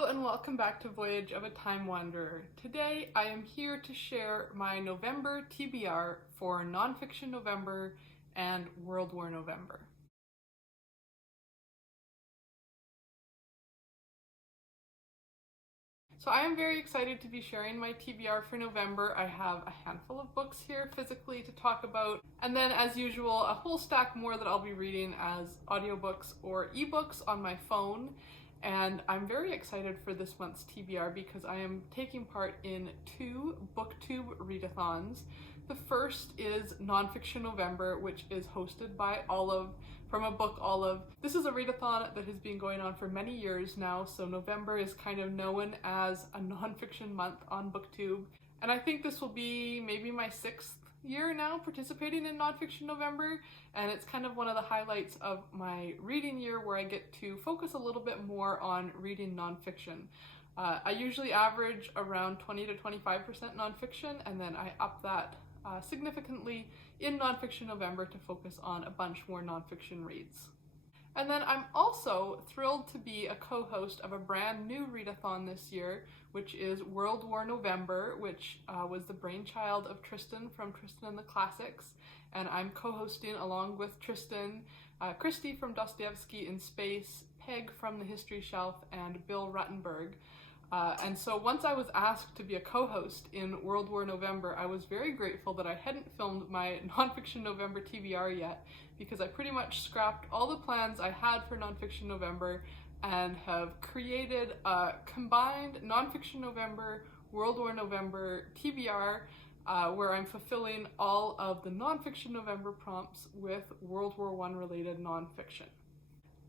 Hello and welcome back to Voyage of a Time Wanderer. Today I am here to share my November TBR for Nonfiction November and World War November. So I am very excited to be sharing my TBR for November. I have a handful of books here physically to talk about, and then as usual a whole stack more that I'll be reading as audiobooks or ebooks on my phone. And I'm very excited for this month's TBR because I am taking part in two Booktube readathons. The first is Nonfiction November, which is hosted by Olive from a book Olive. This is a readathon that has been going on for many years now, so November is kind of known as a nonfiction month on Booktube. And I think this will be maybe my 6th year now participating in Nonfiction November, and it's kind of one of the highlights of my reading year where I get to focus a little bit more on reading nonfiction. I usually average around 20 to 25% nonfiction, and then I up that significantly in Nonfiction November to focus on a bunch more nonfiction reads. And then I'm also thrilled to be a co-host of a brand new readathon this year, which is World War November, which was the brainchild of Tristan from Tristan and the Classics. And I'm co-hosting along with Tristan, Christy from Dostoevsky in Space, Peg from the History Shelf, and Bill Ruttenberg. And so once I was asked to be a co-host in World War November, I was very grateful that I hadn't filmed my Nonfiction November TBR yet, because I pretty much scrapped all the plans I had for Nonfiction November and have created a combined Nonfiction November, World War November TBR, where I'm fulfilling all of the Nonfiction November prompts with World War I related nonfiction.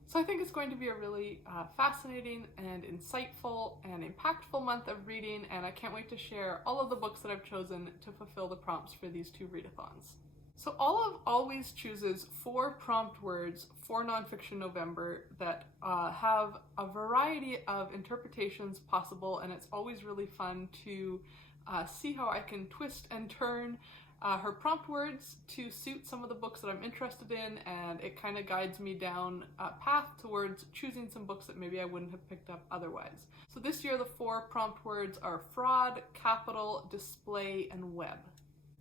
So I think it's going to be a really fascinating and insightful and impactful month of reading, and I can't wait to share all of the books that I've chosen to fulfill the prompts for these two readathons. So Olive always chooses 4 prompt words for Nonfiction November that have a variety of interpretations possible, and it's always really fun to see how I can twist and turn her prompt words to suit some of the books that I'm interested in, and it kind of guides me down a path towards choosing some books that maybe I wouldn't have picked up otherwise. So this year the 4 prompt words are fraud, capital, display, and web.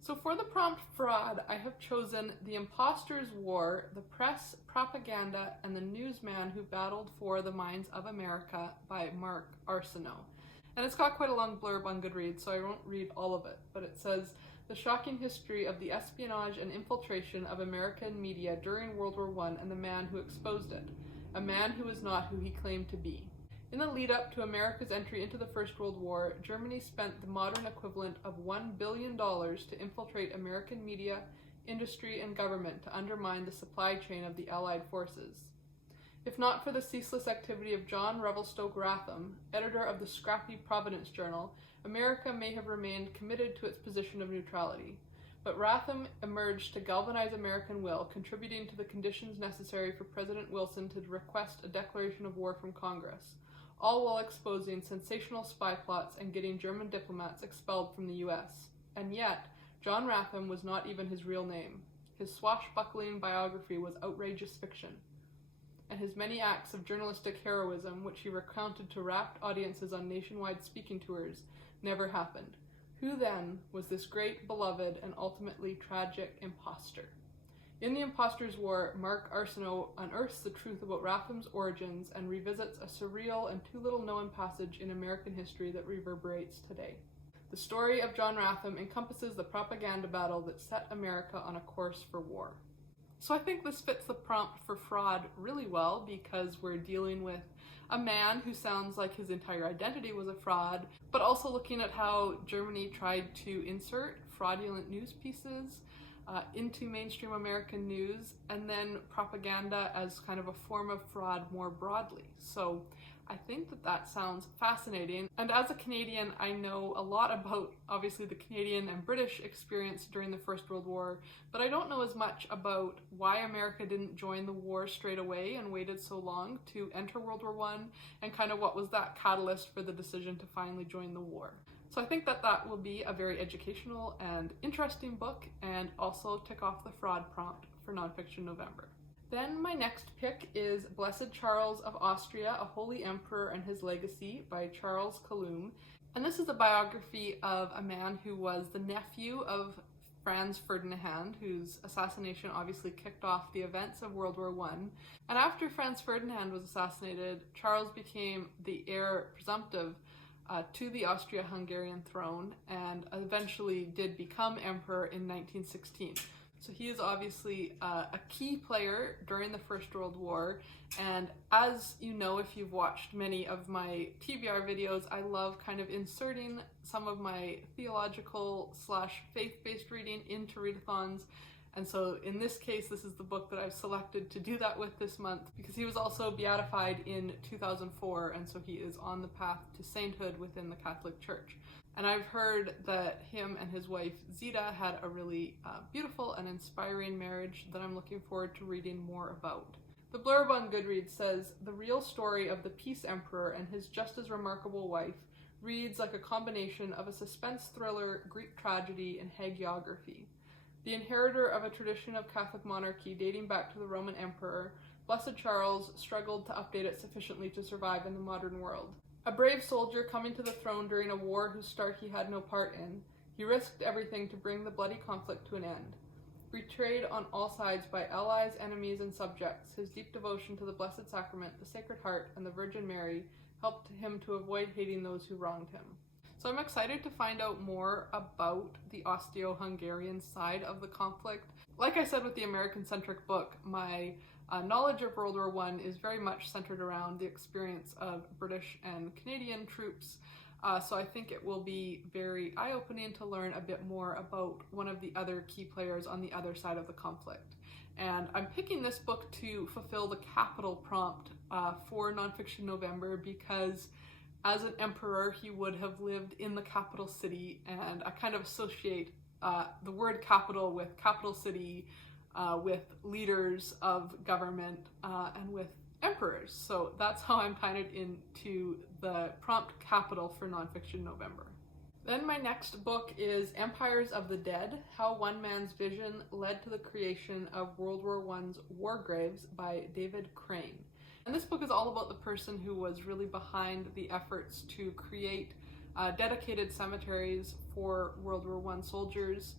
So for the prompt fraud, I have chosen The Imposter's War, The Press, Propaganda, and the Newsman Who Battled for the Minds of America by Mark Arsenault. And it's got quite a long blurb on Goodreads, so I won't read all of it, but it says, "The shocking history of the espionage and infiltration of American media during World War I and the man who exposed it, a man who was not who he claimed to be. In the lead-up to America's entry into the First World War, Germany spent the modern equivalent of $1 billion to infiltrate American media, industry, and government to undermine the supply chain of the Allied forces. If not for the ceaseless activity of John Revelstoke Ratham, editor of the scrappy Providence Journal, America may have remained committed to its position of neutrality. But Ratham emerged to galvanize American will, contributing to the conditions necessary for President Wilson to request a declaration of war from Congress, all while exposing sensational spy plots and getting German diplomats expelled from the US. And yet, John Ratham was not even his real name. His swashbuckling biography was outrageous fiction. And his many acts of journalistic heroism, which he recounted to rapt audiences on nationwide speaking tours, never happened. Who then was this great, beloved, and ultimately tragic imposter?" In The Imposter's War, Mark Arsenault unearths the truth about Ratham's origins and revisits a surreal and too little known passage in American history that reverberates today. The story of John Ratham encompasses the propaganda battle that set America on a course for war. So I think this fits the prompt for fraud really well, because we're dealing with a man who sounds like his entire identity was a fraud, but also looking at how Germany tried to insert fraudulent news pieces into mainstream American news, and then propaganda as kind of a form of fraud more broadly. So I think that that sounds fascinating. And as a Canadian, I know a lot about, obviously, the Canadian and British experience during the First World War, but I don't know as much about why America didn't join the war straight away and waited so long to enter World War I, and kind of what was that catalyst for the decision to finally join the war. So I think that that will be a very educational and interesting book, and also tick off the fraud prompt for Nonfiction November. Then my next pick is Blessed Charles of Austria, A Holy Emperor and His Legacy by Charles Coulombe. And this is a biography of a man who was the nephew of Franz Ferdinand, whose assassination obviously kicked off the events of World War I. And after Franz Ferdinand was assassinated, Charles became the heir presumptive to the Austria-Hungarian throne and eventually did become emperor in 1916. So he is obviously a key player during the First World War, and as you know if you've watched many of my TBR videos, I love kind of inserting some of my theological / faith-based reading into readathons, and so in this case this is the book that I've selected to do that with this month because he was also beatified in 2004, and so he is on the path to sainthood within the Catholic Church. And I've heard that him and his wife Zita had a really beautiful and inspiring marriage that I'm looking forward to reading more about. The blurb on Goodreads says, "The real story of the Peace Emperor and his just as remarkable wife reads like a combination of a suspense thriller, Greek tragedy, and hagiography. The inheritor of a tradition of Catholic monarchy dating back to the Roman Emperor, Blessed Charles struggled to update it sufficiently to survive in the modern world. A brave soldier coming to the throne during a war whose start he had no part in, he risked everything to bring the bloody conflict to an end. Betrayed on all sides by allies, enemies, and subjects, his deep devotion to the Blessed Sacrament, the Sacred Heart, and the Virgin Mary helped him to avoid hating those who wronged him." So I'm excited to find out more about the Austro-Hungarian side of the conflict. Like I said with the American-centric book, my knowledge of World War I is very much centered around the experience of British and Canadian troops, so I think it will be very eye-opening to learn a bit more about one of the other key players on the other side of the conflict. And I'm picking this book to fulfill the capital prompt for Nonfiction November because as an emperor he would have lived in the capital city, and I kind of associate the word capital with capital city, with leaders of government, and with emperors. So that's how I'm kind of into the prompt capital for Nonfiction November. Then my next book is Empires of the Dead, How One Man's Vision Led to the Creation of World War I's War Graves by David Crane. And this book is all about the person who was really behind the efforts to create dedicated cemeteries for World War I soldiers.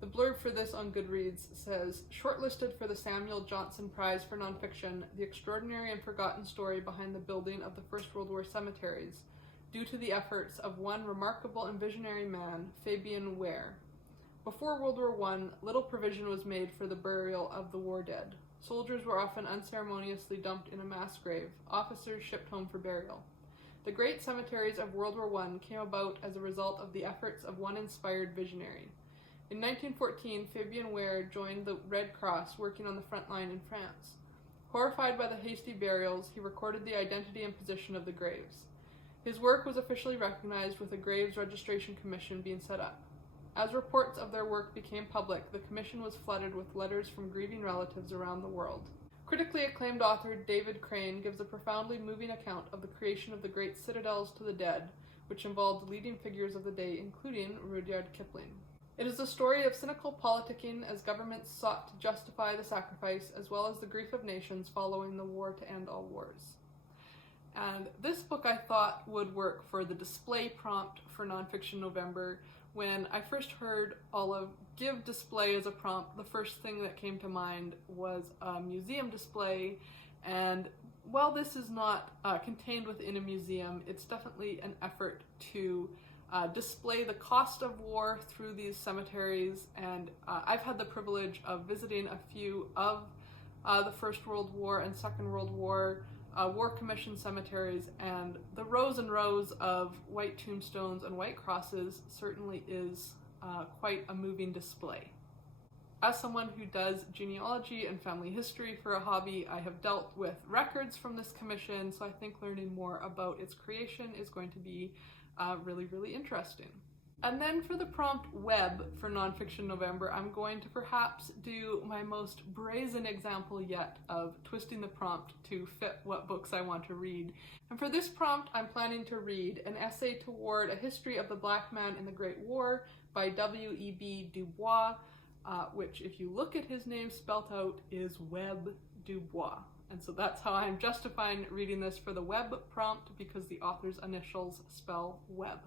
The blurb for this on Goodreads says, "Shortlisted for the Samuel Johnson Prize for Nonfiction, the extraordinary and forgotten story behind the building of the First World War cemeteries, due to the efforts of one remarkable and visionary man, Fabian Ware. Before World War I, little provision was made for the burial of the war dead. Soldiers were often unceremoniously dumped in a mass grave, officers shipped home for burial. The great cemeteries of World War I came about as a result of the efforts of one inspired visionary. In 1914, Fabian Ware joined the Red Cross working on the front line in France. Horrified by the hasty burials, he recorded the identity and position of the graves. His work was officially recognized with a Graves Registration Commission being set up. As reports of their work became public, the commission was flooded with letters from grieving relatives around the world. Critically acclaimed author David Crane gives a profoundly moving account of the creation of the great citadels to the dead, which involved leading figures of the day, including Rudyard Kipling. It is a story of cynical politicking as governments sought to justify the sacrifice, as well as the grief of nations following the war to end all wars." And this book I thought would work for the display prompt for Nonfiction November. When I first heard Olive give display as a prompt, the first thing that came to mind was a museum display, and while this is not contained within a museum, it's definitely an effort to display the cost of war through these cemeteries, and I've had the privilege of visiting a few of the First World War and Second World War War Commission cemeteries, and the rows and rows of white tombstones and white crosses certainly is quite a moving display. As someone who does genealogy and family history for a hobby, I have dealt with records from this commission, so I think learning more about its creation is going to be really, really interesting. And then for the prompt W.E.B for Nonfiction November, I'm going to perhaps do my most brazen example yet of twisting the prompt to fit what books I want to read. And for this prompt, I'm planning to read An Essay Toward a History of the Black Man in the Great War by W.E.B. Du Bois, which if you look at his name spelt out is Webb, du Bois. And so that's how I'm justifying reading this for the W.E.B prompt, because the author's initials spell web.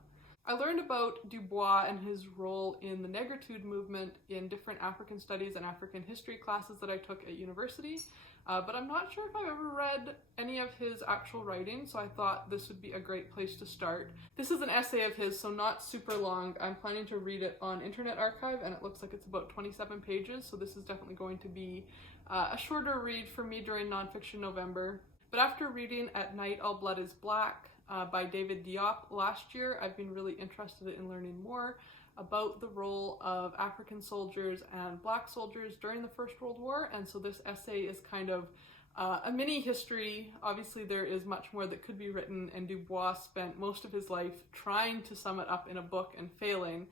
I learned about Du Bois and his role in the Negritude movement in different African studies and African history classes that I took at university, but I'm not sure if I've ever read any of his actual writing, so I thought this would be a great place to start. This is an essay of his, so not super long. I'm planning to read it on Internet Archive, and it looks like it's about 27 pages, so this is definitely going to be a shorter read for me during Nonfiction November. But after reading At Night All Blood is Black, by David Diop last year, I've been really interested in learning more about the role of African soldiers and Black soldiers during the First World War, and so this essay is kind of a mini history. Obviously there is much more that could be written, and Du Bois spent most of his life trying to sum it up in a book and failing,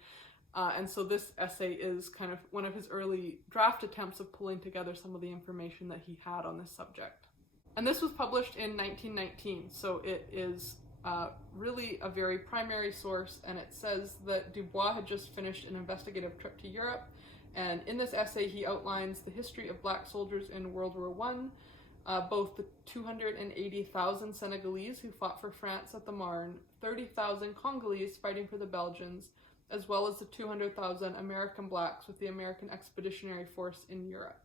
and so this essay is kind of one of his early draft attempts of pulling together some of the information that he had on this subject. And this was published in 1919, so it is really a very primary source, and it says that Du Bois had just finished an investigative trip to Europe, and in this essay he outlines the history of Black soldiers in World War I, both the 280,000 Senegalese who fought for France at the Marne, 30,000 Congolese fighting for the Belgians, as well as the 200,000 American Blacks with the American Expeditionary Force in Europe.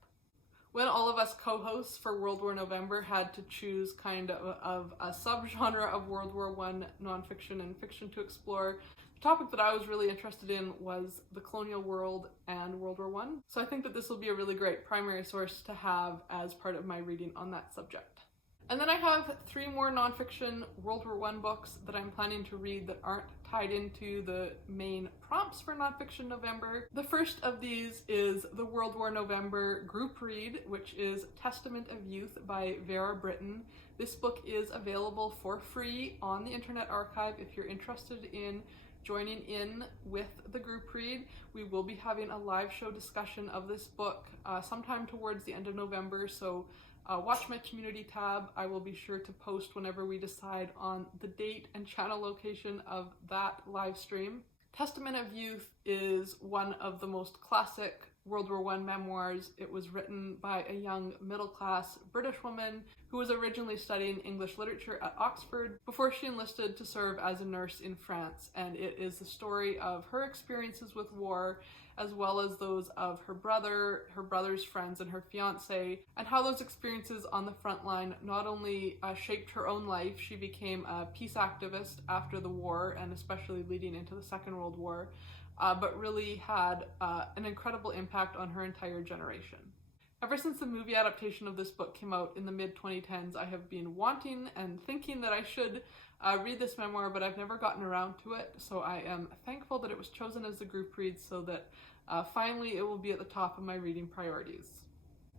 When all of us co-hosts for World War November had to choose kind of a subgenre of World War I nonfiction and fiction to explore, the topic that I was really interested in was the colonial world and World War I. So I think that this will be a really great primary source to have as part of my reading on that subject. And then I have 3 more nonfiction World War I books that I'm planning to read that aren't tied into the main prompts for Nonfiction November. The first of these is the World War November group read, which is Testament of Youth by Vera Brittain. This book is available for free on the Internet Archive if you're interested in joining in with the group read. We will be having a live show discussion of this book sometime towards the end of November, so watch my community tab. I will be sure to post whenever we decide on the date and channel location of that live stream. Testament of Youth is one of the most classic World War I memoirs. It was written by a young middle-class British woman who was originally studying English literature at Oxford before she enlisted to serve as a nurse in France, and it is the story of her experiences with war, as well as those of her brother, her brother's friends, and her fiancé, and how those experiences on the front line not only shaped her own life. She became a peace activist after the war, and especially leading into the Second World War, but really had an incredible impact on her entire generation. Ever since the movie adaptation of this book came out in the mid-2010s, I have been wanting and thinking that I should read this memoir, but I've never gotten around to it, so I am thankful that it was chosen as the group read so that finally it will be at the top of my reading priorities.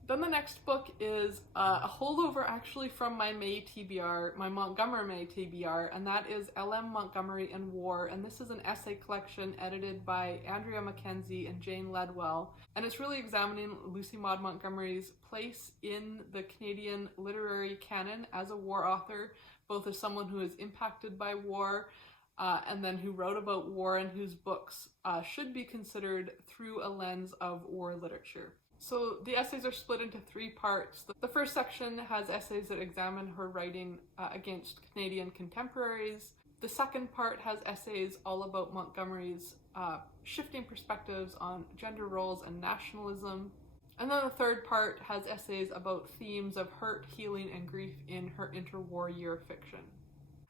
Then the next book is a holdover actually from my May TBR, my Montgomery May TBR, and that is L.M. Montgomery and War, and this is an essay collection edited by Andrea, McKenzie, and Jane Ledwell, and it's really examining Lucy Maud Montgomery's place in the Canadian literary canon as a war author, both as someone who is impacted by war, and then who wrote about war and whose books should be considered through a lens of war literature. So the essays are split into 3 parts. The first section has essays that examine her writing against Canadian contemporaries. The second part has essays all about Montgomery's shifting perspectives on gender roles and nationalism. And then the third part has essays about themes of hurt, healing, and grief in her interwar year fiction.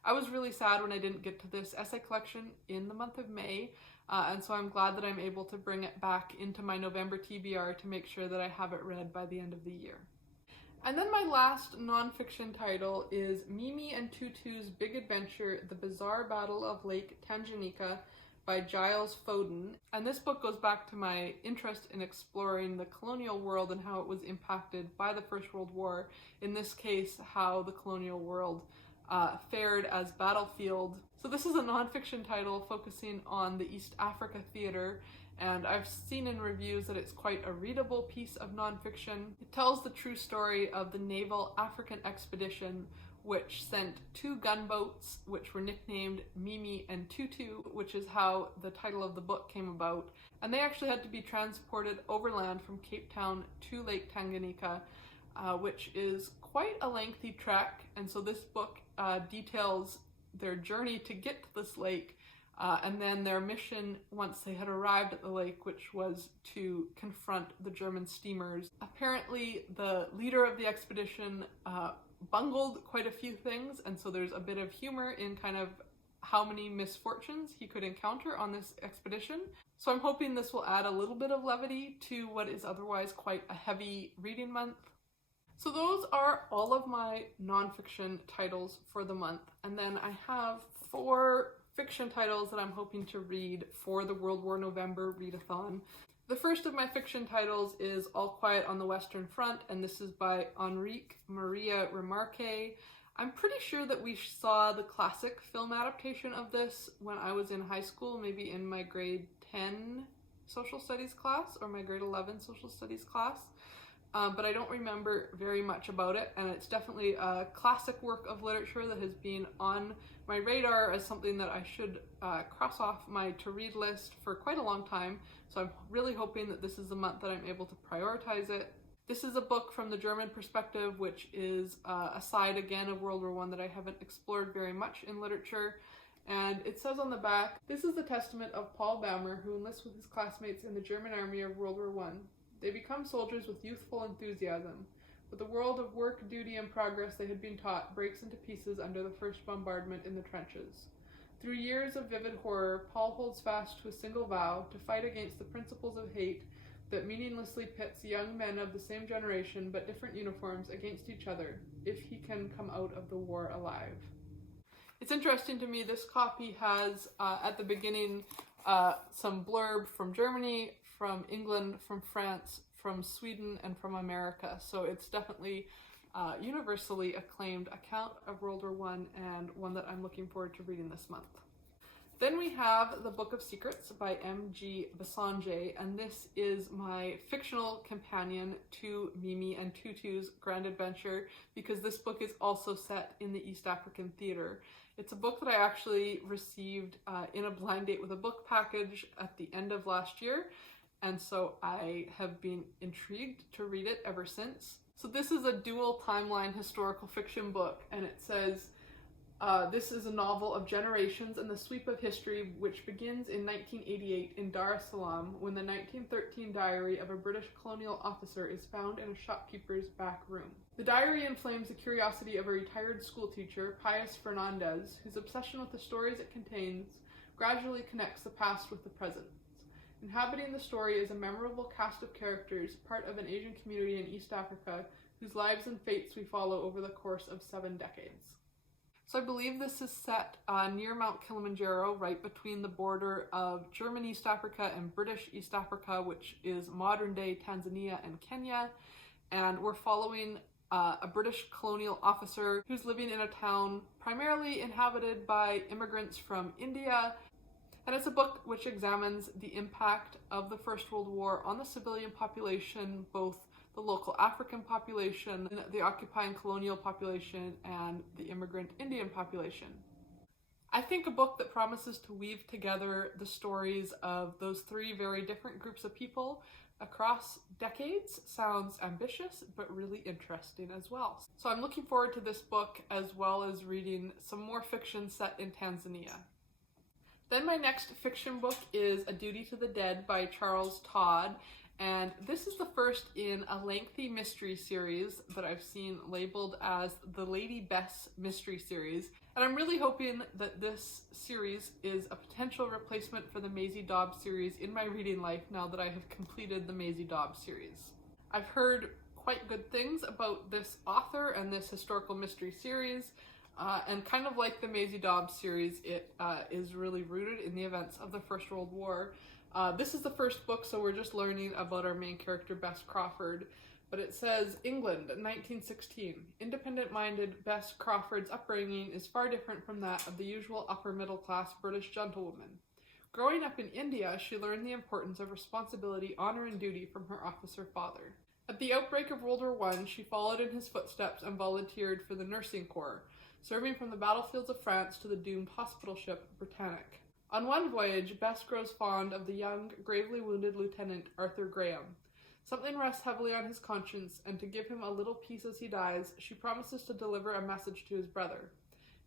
I was really sad when I didn't get to this essay collection in the month of May, and so I'm glad that I'm able to bring it back into my November TBR to make sure that I have it read by the end of the year. And then my last nonfiction title is Mimi and Toutou's Big Adventure, The Bizarre Battle of Lake Tanganyika by Giles Foden. And this book goes back to my interest in exploring the colonial world and how it was impacted by the First World War. In this case, how the colonial world fared as battlefield. So this is a nonfiction title focusing on the East Africa theater, and I've seen in reviews that it's quite a readable piece of nonfiction. It tells the true story of the naval African expedition which sent 2 gunboats which were nicknamed Mimi and Toutou, which is how the title of the book came about, and they actually had to be transported overland from Cape Town to Lake Tanganyika which is quite a lengthy trek. And so this book details their journey to get to this lake, and then their mission once they had arrived at the lake, which was to confront the German steamers. Apparently, the leader of the expedition bungled quite a few things, and so there's a bit of humor in kind of how many misfortunes he could encounter on this expedition. So I'm hoping this will add a little bit of levity to what is otherwise quite a heavy reading month. So those are all of my nonfiction titles for the month. And then I have 4 fiction titles that I'm hoping to read for the World War November readathon. The first of my fiction titles is All Quiet on the Western Front, and this is by Erich Maria Remarque. I'm pretty sure that we saw the classic film adaptation of this when I was in high school, maybe in my grade 10 social studies class or my grade 11 social studies class. But I don't remember very much about it, and it's definitely a classic work of literature that has been on my radar as something that I should cross off my to-read list for quite a long time, so I'm really hoping that this is the month that I'm able to prioritize it. This is a book from the German perspective, which is a side again of World War I that I haven't explored very much in literature. And it says on the back, "This is the testament of Paul Baumer, who enlists with his classmates in the German army of World War I. They become soldiers with youthful enthusiasm, but the world of work, duty, and progress they had been taught breaks into pieces under the first bombardment in the trenches. Through years of vivid horror, Paul holds fast to a single vow to fight against the principles of hate that meaninglessly pits young men of the same generation but different uniforms against each other, if he can come out of the war alive." It's interesting to me, this copy has at the beginning some blurb from Germany, from England, from France, from Sweden, and from America. So it's definitely universally acclaimed account of World War I, and one that I'm looking forward to reading this month. Then we have The Book of Secrets by M.G. Vassanji, and this is my fictional companion to Mimi and Toutou's Grand Adventure, because this book is also set in the East African theater. It's a book that I actually received in a blind date with a book package at the end of last year, and so I have been intrigued to read it ever since. So this is a dual timeline historical fiction book, and it says, this is a novel of generations and the sweep of history, which begins in 1988 in Dar es Salaam, when the 1913 diary of a British colonial officer is found in a shopkeeper's back room. The diary inflames the curiosity of a retired schoolteacher, Pius Fernandez, whose obsession with the stories it contains gradually connects the past with the present. Inhabiting the story is a memorable cast of characters, part of an Asian community in East Africa, whose lives and fates we follow over the course of 7 decades. So I believe this is set near Mount Kilimanjaro, right between the border of German East Africa and British East Africa, which is modern-day Tanzania and Kenya. And we're following a British colonial officer who's living in a town primarily inhabited by immigrants from India. And it's a book which examines the impact of the First World War on the civilian population, both the local African population, the occupying colonial population, and the immigrant Indian population. I think a book that promises to weave together the stories of those 3 very different groups of people across decades sounds ambitious, but really interesting as well. So I'm looking forward to this book, as well as reading some more fiction set in Tanzania. Then my next fiction book is A Duty to the Dead by Charles Todd, and this is the first in a lengthy mystery series that I've seen labeled as the Lady Bess mystery series, and I'm really hoping that this series is a potential replacement for the Maisie Dobbs series in my reading life now that I have completed the Maisie Dobbs series. I've heard quite good things about this author and this historical mystery series, and kind of like the Maisie Dobbs series, it is really rooted in the events of the First World War. This is the first book, so we're just learning about our main character, Bess Crawford. But it says, England, 1916. Independent-minded Bess Crawford's upbringing is far different from that of the usual upper-middle-class British gentlewoman. Growing up in India, she learned the importance of responsibility, honor, and duty from her officer father. At the outbreak of World War I, she followed in his footsteps and volunteered for the nursing corps, serving from the battlefields of France to the doomed hospital ship Britannic. On one voyage, Bess grows fond of the young, gravely wounded Lieutenant Arthur Graham. Something rests heavily on his conscience, and to give him a little peace as he dies, she promises to deliver a message to his brother.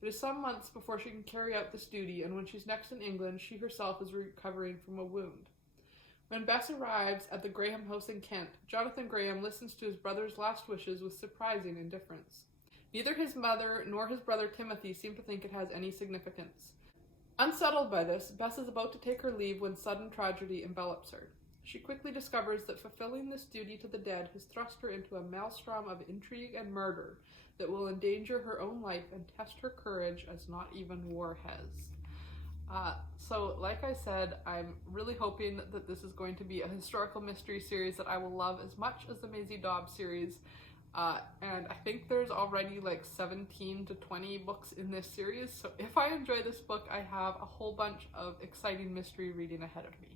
It is some months before she can carry out this duty, and when she's next in England, she herself is recovering from a wound. When Bess arrives at the Graham house in Kent, Jonathan Graham listens to his brother's last wishes with surprising indifference. Neither his mother nor his brother Timothy seem to think it has any significance. Unsettled by this, Bess is about to take her leave when sudden tragedy envelops her. She quickly discovers that fulfilling this duty to the dead has thrust her into a maelstrom of intrigue and murder that will endanger her own life and test her courage as not even war has. So, like I said, I'm really hoping that this is going to be a historical mystery series that I will love as much as the Maisie Dobbs series. And I think there's already like 17 to 20 books in this series, so if I enjoy this book, I have a whole bunch of exciting mystery reading ahead of me.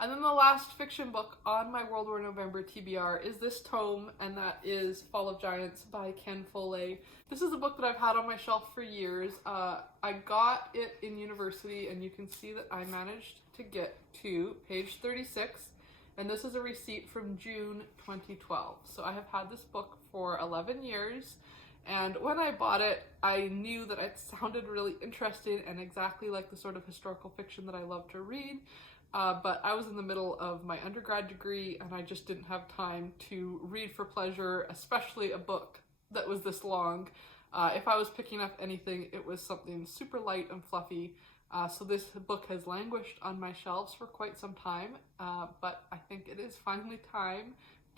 And then the last fiction book on my World War November TBR is this tome, and that is Fall of Giants by Ken Follett. This is a book that I've had on my shelf for years. I got it in university, and you can see that I managed to get to page 36, and this is a receipt from June 2012. So I have had this book for 11 years, and when I bought it, I knew that it sounded really interesting and exactly like the sort of historical fiction that I love to read. But I was in the middle of my undergrad degree, and I just didn't have time to read for pleasure, especially a book that was this long. If I was picking up anything, it was something super light and fluffy. So this book has languished on my shelves for quite some time, but I think it is finally time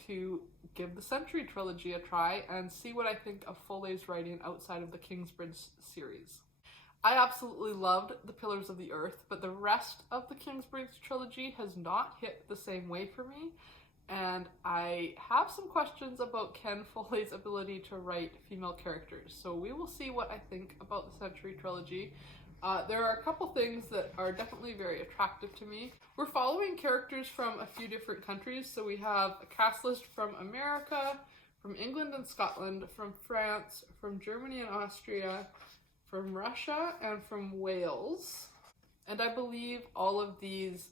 to give the Century Trilogy a try and see what I think of Follett's writing outside of the Kingsbridge series. I absolutely loved The Pillars of the Earth, but the rest of the Kingsbridge trilogy has not hit the same way for me, and I have some questions about Ken Follett's ability to write female characters, so we will see what I think about the Century Trilogy. There are a couple things that are definitely very attractive to me. We're following characters from a few different countries, so we have a cast list from America, from England and Scotland, from France, from Germany and Austria, from Russia, and from Wales. And I believe all of these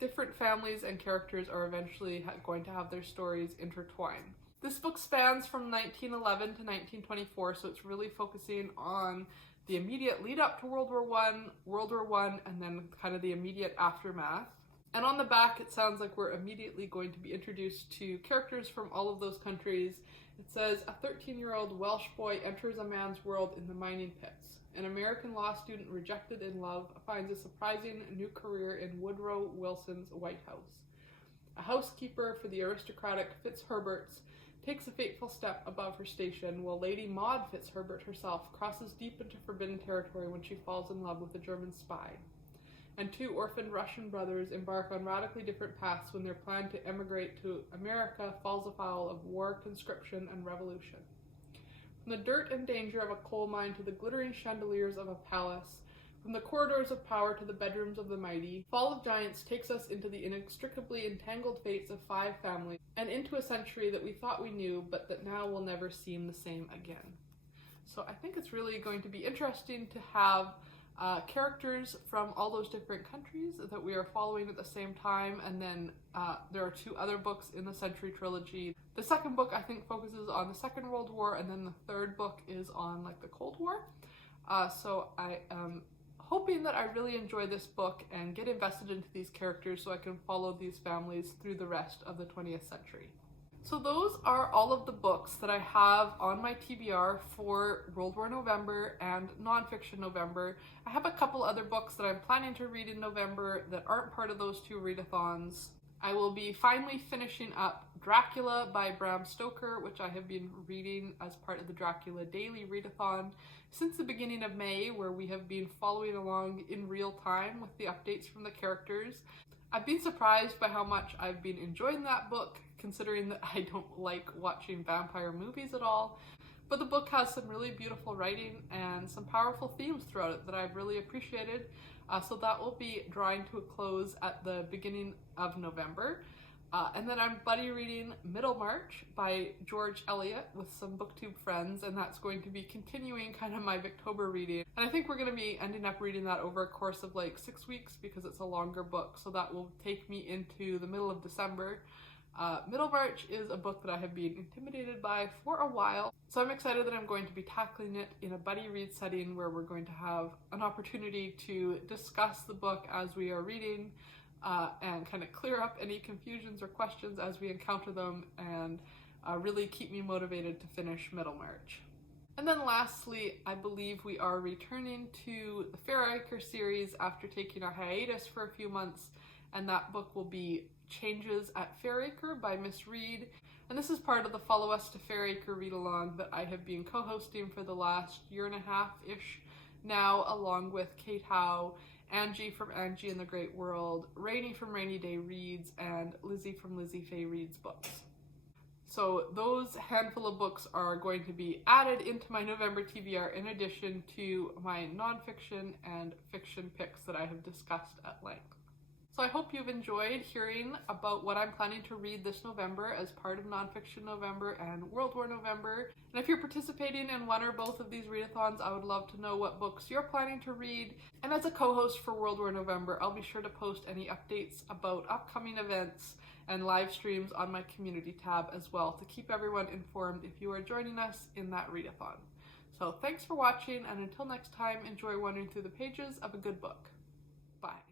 different families and characters are eventually going to have their stories intertwined. This book spans from 1911 to 1924, so it's really focusing on the immediate lead up to World War I, and then kind of the immediate aftermath. And on the back, it sounds like we're immediately going to be introduced to characters from all of those countries. It says, a 13-year-old Welsh boy enters a man's world in the mining pits. An American law student rejected in love finds a surprising new career in Woodrow Wilson's White House. A housekeeper for the aristocratic Fitzherberts takes a fateful step above her station, while Lady Maud Fitzherbert herself crosses deep into forbidden territory when she falls in love with a German spy. And two orphaned Russian brothers embark on radically different paths when their plan to emigrate to America falls afoul of war, conscription, and revolution. From the dirt and danger of a coal mine to the glittering chandeliers of a palace, from the corridors of power to the bedrooms of the mighty, Fall of Giants takes us into the inextricably entangled fates of 5 families, and into a century that we thought we knew, but that now will never seem the same again. So I think it's really going to be interesting to have characters from all those different countries that we are following at the same time, and then there are 2 other books in the Century Trilogy. The second book I think focuses on the Second World War, and then the third book is on like the Cold War. So I am hoping that I really enjoy this book and get invested into these characters so I can follow these families through the rest of the 20th century. So those are all of the books that I have on my TBR for World War November and nonfiction November. I have a couple other books that I'm planning to read in November that aren't part of those 2 readathons. I will be finally finishing up Dracula by Bram Stoker, which I have been reading as part of the Dracula Daily Readathon since the beginning of May, where we have been following along in real time with the updates from the characters. I've been surprised by how much I've been enjoying that book, considering that I don't like watching vampire movies at all. But the book has some really beautiful writing and some powerful themes throughout it that I've really appreciated. So that will be drawing to a close at the beginning of November. And then I'm buddy reading Middlemarch by George Eliot with some Booktube friends, and that's going to be continuing kind of my Victober reading. And I think we're going to be ending up reading that over a course of like 6 weeks because it's a longer book, so that will take me into the middle of December. Middlemarch is a book that I have been intimidated by for a while, so I'm excited that I'm going to be tackling it in a buddy read setting where we're going to have an opportunity to discuss the book as we are reading and kind of clear up any confusions or questions as we encounter them, and really keep me motivated to finish Middlemarch. And then lastly, I believe we are returning to the Erich series after taking a hiatus for a few months, and that book will be Changes at Fairacre by Miss Reed. And this is part of the Follow Us to Fairacre read-along that I have been co-hosting for the last year and a half-ish now, along with Kate Howe, Angie from Angie and the Great World, Rainy from Rainy Day Reads, and Lizzie from Lizzie Faye Reads Books. So those handful of books are going to be added into my November TBR in addition to my nonfiction and fiction picks that I have discussed at length. So I hope you've enjoyed hearing about what I'm planning to read this November as part of Nonfiction November and World War November. And if you're participating in one or both of these readathons, I would love to know what books you're planning to read. And as a co-host for World War November, I'll be sure to post any updates about upcoming events and live streams on my community tab as well to keep everyone informed if you are joining us in that readathon. So thanks for watching, and until next time, enjoy wandering through the pages of a good book. Bye.